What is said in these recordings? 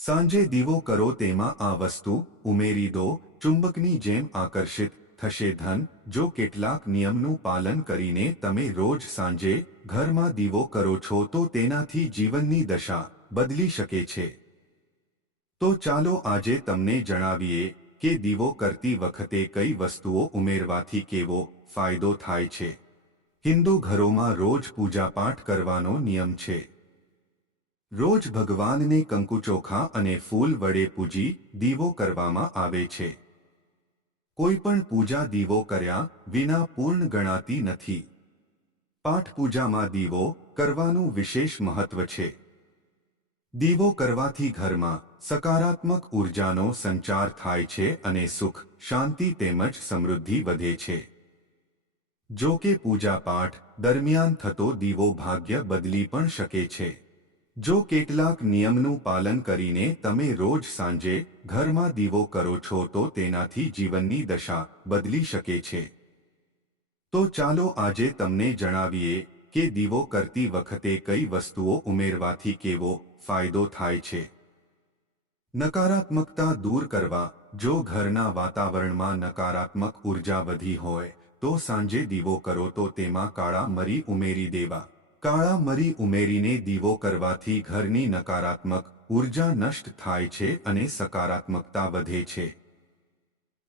સાંજે દીવો કરો તેમાં આ વસ્તુ, ઉમેરી દો, ચુંબકની જેમ આકર્ષિત થશે ધન, જો કેટલાક નિયમનું પાલન કરીને તમે રોજ સાંજે ઘરમાં દીવો કરો છો તો તેનાથી જીવનની દશા બદલી શકે છે. તો ચાલો આજે તમને જણાવીએ કે દીવો કરતી વખતે કઈ વસ્તુઓ ઉમેરવાથી કેવો ફાયદો થાય છે. હિન્દુ ઘરોમાં રોજ પૂજાપાઠ કરવાનો નિયમ છે. રોજ ભગવાનને કંકુચોખા અને ફૂલ વડે પૂજી દીવો કરવામાં આવે છે. કોઈ પણ પૂજા દીવો કર્યા વિના પૂર્ણ ગણાતી નથી. પાઠ પૂજામાં દીવો કરવાનું વિશેષ મહત્વ છે. દીવો કરવાથી ઘરમાં સકારાત્મક ઉર્જાનો સંચાર થાય છે અને સુખ, શાંતિ તેમજ સમૃદ્ધિ વધે છે. જો કે પૂજાપાઠ દરમિયાન થતો દીવો ભાગ્ય બદલી પણ શકે છે. જો કેટલાક નિયમનું પાલન કરીને તમે રોજ સાંજે ઘરમાં દીવો કરો છો તો તેનાથી જીવનની દશા બદલી શકે છે. તો ચાલો આજે તમને જણાવીએ કે દીવો કરતી વખતે કઈ વસ્તુઓ ઉમેરવાથી કેવો ફાયદો થાય છે. નકારાત્મકતા દૂર કરવા, જો ઘરના વાતાવરણમાં નકારાત્મક ઊર્જા વધી હોય, તો સાંજે દીવો કરો તો તેમાં કાળા મરી ઉમેરી દેવા. કાળા મરી ઉમેરીને દીવો કરવાથી ઘરની નકારાત્મક ઊર્જા નષ્ટ થાય છે અને સકારાત્મકતા વધે છે.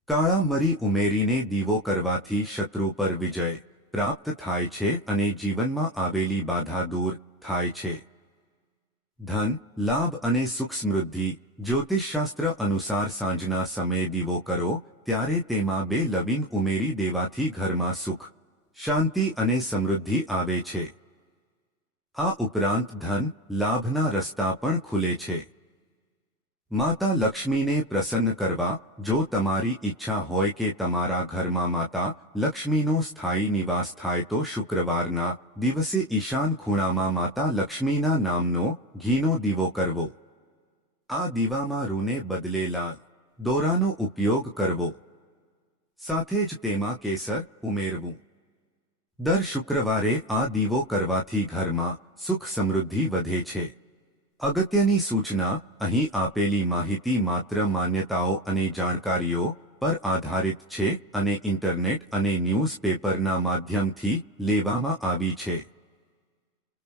કાળા મરી ઉમેરીને દીવો કરવાથી શત્રુ પર વિજય પ્રાપ્ત થાય છે અને જીવનમાં આવેલી બાધા દૂર થાય છે. ધન, લાભ અને સુખ સમૃદ્ધિ જ્યોતિષશાસ્ત્ર અનુસાર સાંજના સમયે દીવો કરો, ત્યારે તેમાં બે લવિંગ ઉમેરી દેવાથી ઘરમાં સુખ, શાંતિ અને સમૃદ્ધિ આવે છે. આ ઉપરાંત ધન, લાભના રસ્તા પણ ખુલે છે. માતા લક્ષ્મીને પ્રસન્ન કરવા, જો તમારી ઈચ્છા હોય કે તમારા ઘરમાં માતા લક્ષ્મીનો સ્થાયી નિવાસ થાય તો શુક્રવારના દિવસે ઈશાન ખૂણામાં માતા લક્ષ્મીના નામનો ઘીનો દીવો કરવો. આ દીવામાં રૂને બદલેલા દોરાનો ઉપયોગ કરવો. સાથે જ તેમાં કેસર ઉમેરવું. દર શુક્રવારે આ દીવો કરવાથી ઘરમાં સુખ સમૃદ્ધિ વધે છે. અગત્યની સૂચના અહીં આપેલી માહિતી માત્ર માન્યતાઓ અને જાણકારીઓ પર આધારિત છે અને ઇન્ટરનેટ અને ન્યૂઝપેપરના માધ્યમથી લેવામાં આવી છે.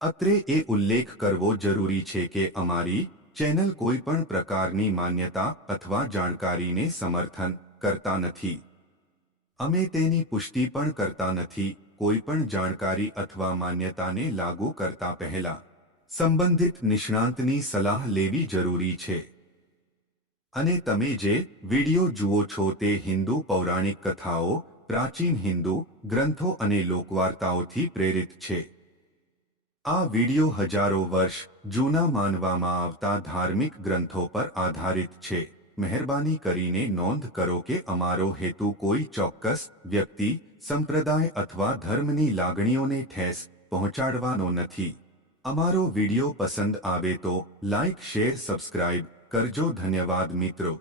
અત્રે એ ઉલ્લેખ કરવો જરૂરી છે કે અમારી ચેનલ કોઈપણ પ્રકારની માન્યતા અથવા જાણકારીને સમર્થન કરતા નથી. અમે તેની પુષ્ટિ પણ કરતા નથી. કોઈ પણ જાણકારી અથવા માન્યતાને લાગુ કરતા પહેલા, સંબંધિત નિષ્ણાંતની સલાહ લેવી જરૂરી છે. અને તમે જે વિડિયો જુઓ છો તે હિન્દુ પૌરાણિક કથાઓ, પ્રાચીન હિન્દુ ગ્રંથો અને લોકવાર્તાઓથી પ્રેરિત છે. આ વિડિયો હજારો વર્ષ જૂના માનવામાં આવતા ધાર્મિક ગ્રંથો પર આધારિત છે. મહેરબાની કરીને નોંધ કરો કે અમારો હેતુ કોઈ ચોક્કસ વ્યક્તિ સંપ્રદાય અથવા ધર્મની લાગણીઓને ઠેસ પહોંચાડવાનો નથી અમારો વિડિયો પસંદ આવે તો લાઇક શેર સબસ્ક્રાઇબ કરજો ધન્યવાદ મિત્રો